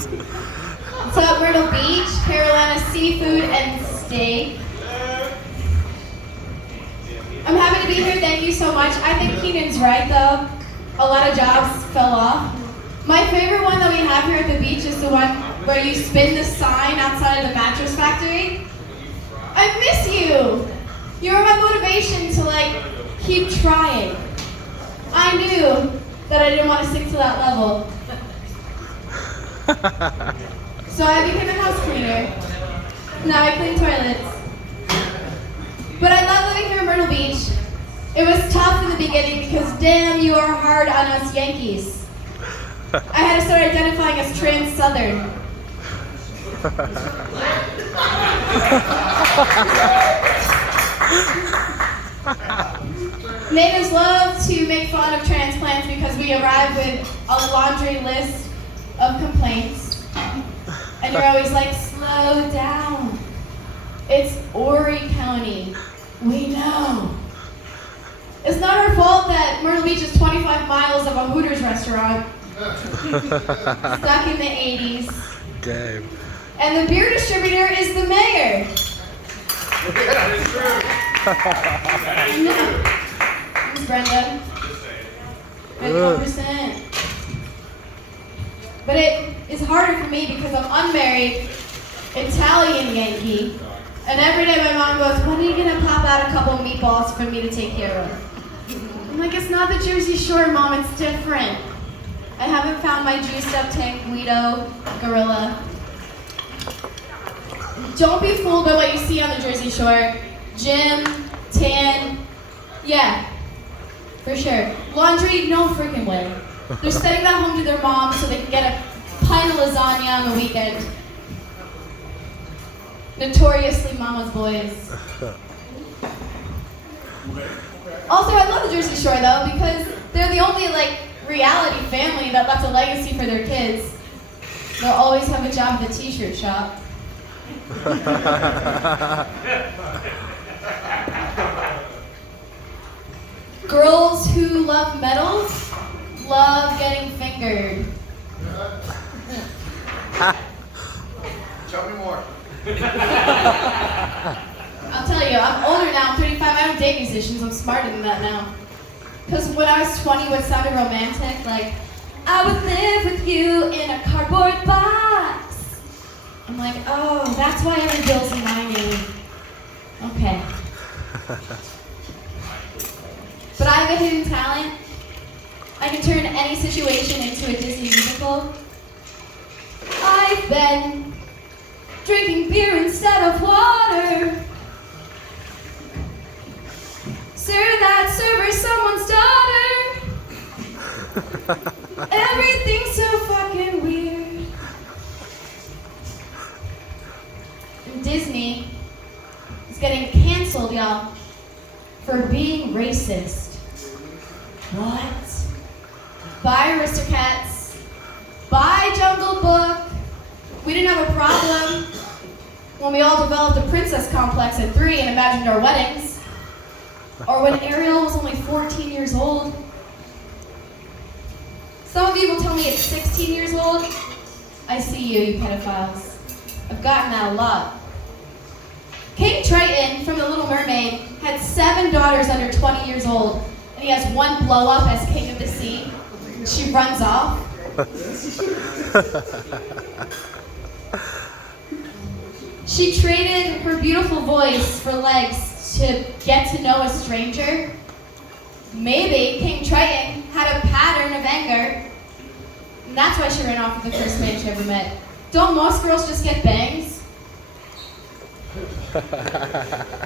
What's up, Myrtle Beach, Carolina Seafood and Steak. I'm happy to be here, thank you so much. I think Keenan's right though. A lot of jobs fell off. My favorite one that we have here at the beach is the one where you spin the sign outside of the mattress factory. I miss you. You were my motivation to keep trying. I knew that I didn't want to stick to that level. So I became a house cleaner. Now I clean toilets. But I love living here in Myrtle Beach. It was tough in the beginning because damn, you are hard on us Yankees. I had to start identifying as trans-Southern. Natives love to make fun of transplants because we arrive with a laundry list of complaints. And you're always like, slow down. It's Horry County. We know. It's not our fault that Myrtle Beach is 25 miles of a Hooters restaurant. Stuck in the 80s. Game. And the beer distributor is the mayor. That is true. Miss Brenda. 100%. But it is harder for me because I'm unmarried, Italian Yankee, and every day my mom goes, when are you gonna pop out a couple of meatballs for me to take care of? I'm like, it's not the Jersey Shore, Mom, it's different. I haven't found my juiced up tank Guido gorilla. Don't be fooled by what you see on the Jersey Shore. Gym, tan, yeah, for sure. Laundry, no freaking way. They're sending that home to their mom so they can get a pint of lasagna on the weekend. Notoriously mama's boys. Also, I love the Jersey Shore though because they're the only reality family that left a legacy for their kids. They'll always have a job at the t-shirt shop. Girls who love metal love getting fingered. Tell me more. I'll tell you, I'm older now, I'm 35, I don't date musicians, I'm smarter than that now. Because when I was 20, what sounded romantic, I would live with you in a cardboard box. I'm like, oh, that's why every bill's in my name. Okay. But I have a hidden talent. I can turn any situation into a Disney musical. I've been drinking beer instead of water. Sir, that server's someone's daughter. Everything's so fucking weird. And Disney is getting canceled, y'all, for being racist. What? Bye, Aristocats. Bye, Jungle Book. We didn't have a problem when we all developed a princess complex at 3 and imagined our weddings. Or when Ariel was only 14 years old. Some of you will tell me it's 16 years old. I see you, you pedophiles. I've gotten that a lot. King Triton from The Little Mermaid had 7 daughters under 20 years old, and he has one blow up as king of the sea. She runs off. She traded her beautiful voice for legs to get to know a stranger. Maybe King Triton had a pattern of anger, and that's why she ran off with the first man she ever met. Don't most girls just get bangs?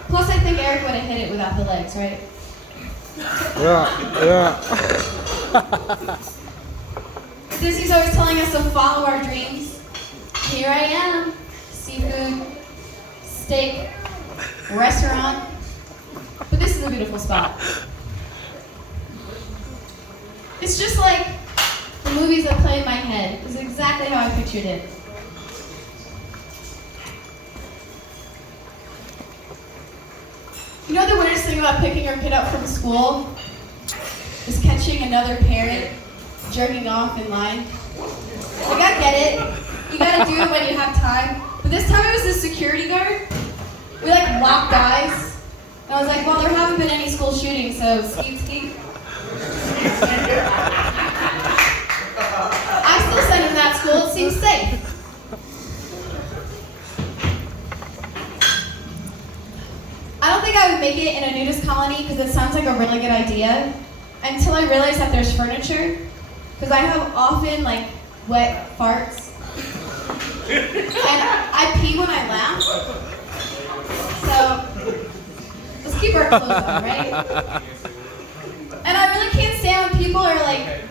Plus, I think Eric would have hit it without the legs, right? Yeah. Disney's always telling us to follow our dreams. Here I am. Seafood, steak, restaurant. But this is a beautiful spot. It's just like the movies that play in my head. It's exactly how I pictured it. You know the weirdest thing about picking your kid up from school is catching another parent jerking off in line? I get it. gotta do it when you have time. But this time it was the security guard. We like locked eyes. And I was like, well, there haven't been any school shootings, so skeet skeet. I still send him to that school, it seems safe. I don't think I would make it in a nudist colony because it sounds like a really good idea until I realized that there's furniture. Because I have often like wet farts. And I pee when I laugh. So let's keep our clothes on, right? And I really can't stand when people are like,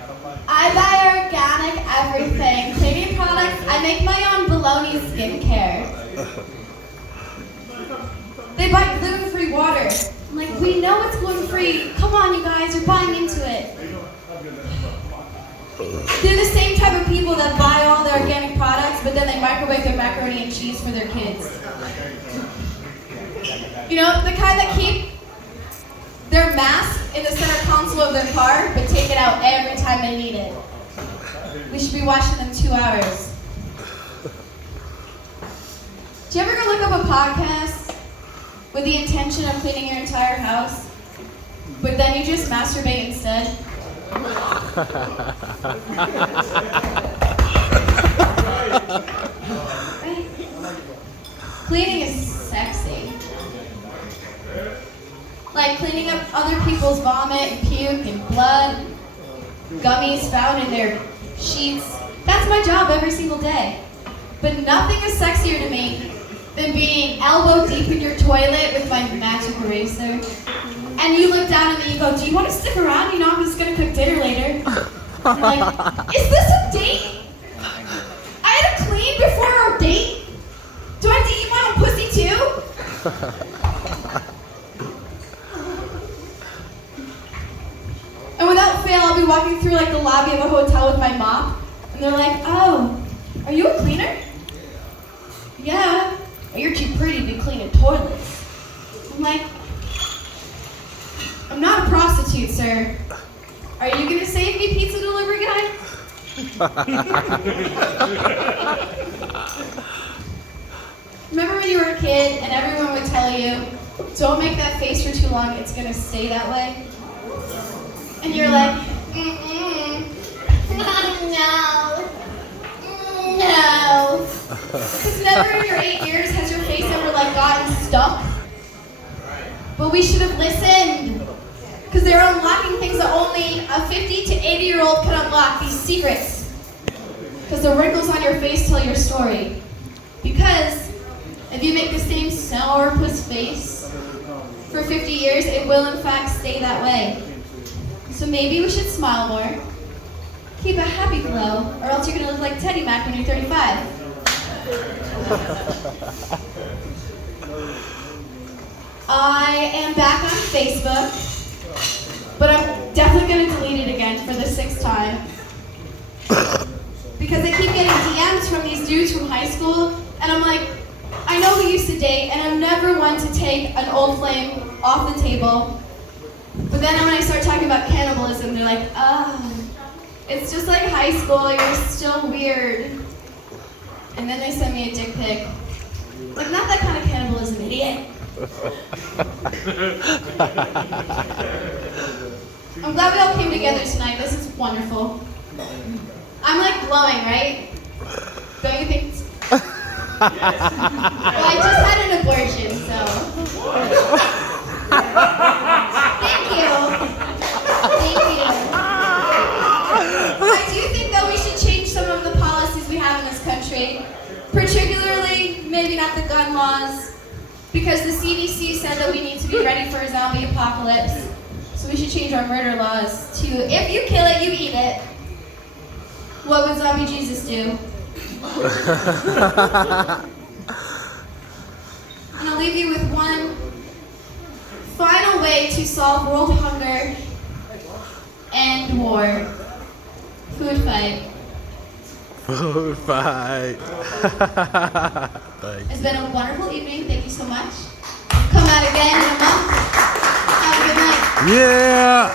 I buy organic everything, cleaning products, I make my own bologna skincare. They buy gluten-free water. I'm like, we know it's gluten-free. Come on, you guys, you're buying into it. They're the same type of people that buy all the organic products, but then they microwave their macaroni and cheese for their kids. You know, the kind that keep their mask in the center console of their car, but take it out every time they need it. We should be watching them 2 hours. Do you ever go look up a podcast with the intention of cleaning your entire house, but then you just masturbate instead? Right? Cleaning is sexy. Like cleaning up other people's vomit and puke and blood, gummies found in their sheets. That's my job every single day. But nothing is sexier to me than being elbow deep in your toilet with my magic eraser. And you look down at me and you go, do you want to stick around? You know I'm just going to cook dinner later. I'm like, is this a date? I had to clean before our date? Do I have to eat my own pussy too? And without fail, I'll be walking through like the lobby of a hotel with my mop. And they're like, oh, are you a cleaner? Yeah. Oh, you're too pretty to be cleaning toilets. I'm like, I'm not a prostitute, sir. Are you gonna save me, pizza delivery guy? Remember when you were a kid and everyone would tell you, don't make that face for too long, it's gonna stay that way? And you're like, no. Because never in your 8 years has your face ever like gotten stuck. But we should have listened. Because they're unlocking things that only a 50 to 80-year-old can unlock, these secrets. Because the wrinkles on your face tell your story. Because if you make the same sourpuss face for 50 years, it will in fact stay that way. So maybe we should smile more, keep a happy glow, or else you're going to look like Teddy Mac when you're 35. I am back on Facebook, but I'm definitely going to delete it again for the 6th time. Because I keep getting DMs from these dudes from high school, and I'm like, I know who used to date, and I'm never one to take an old flame off the table. But then when I start talking about cannibalism, they're like, oh, it's just like high school, you're still weird. And then they send me a dick pic. Like, not that kind of cannibalism, idiot. I'm glad we all came together tonight. This is wonderful. I'm like glowing, right? Don't you think? Well, I just had an abortion, so. Thank you. Thank you. I do think that we should change some of the policies we have in this country. Particularly, maybe not the gun laws. Because the CDC said that we need to be ready for a zombie apocalypse. So we should change our murder laws to, if you kill it, you eat it. What would zombie Jesus do? And I'll leave you with one final way to solve world hunger and war. Food fight. Food fight. It's been a wonderful evening. Thank you so much. Come out again in a month. Have a good night. Yeah.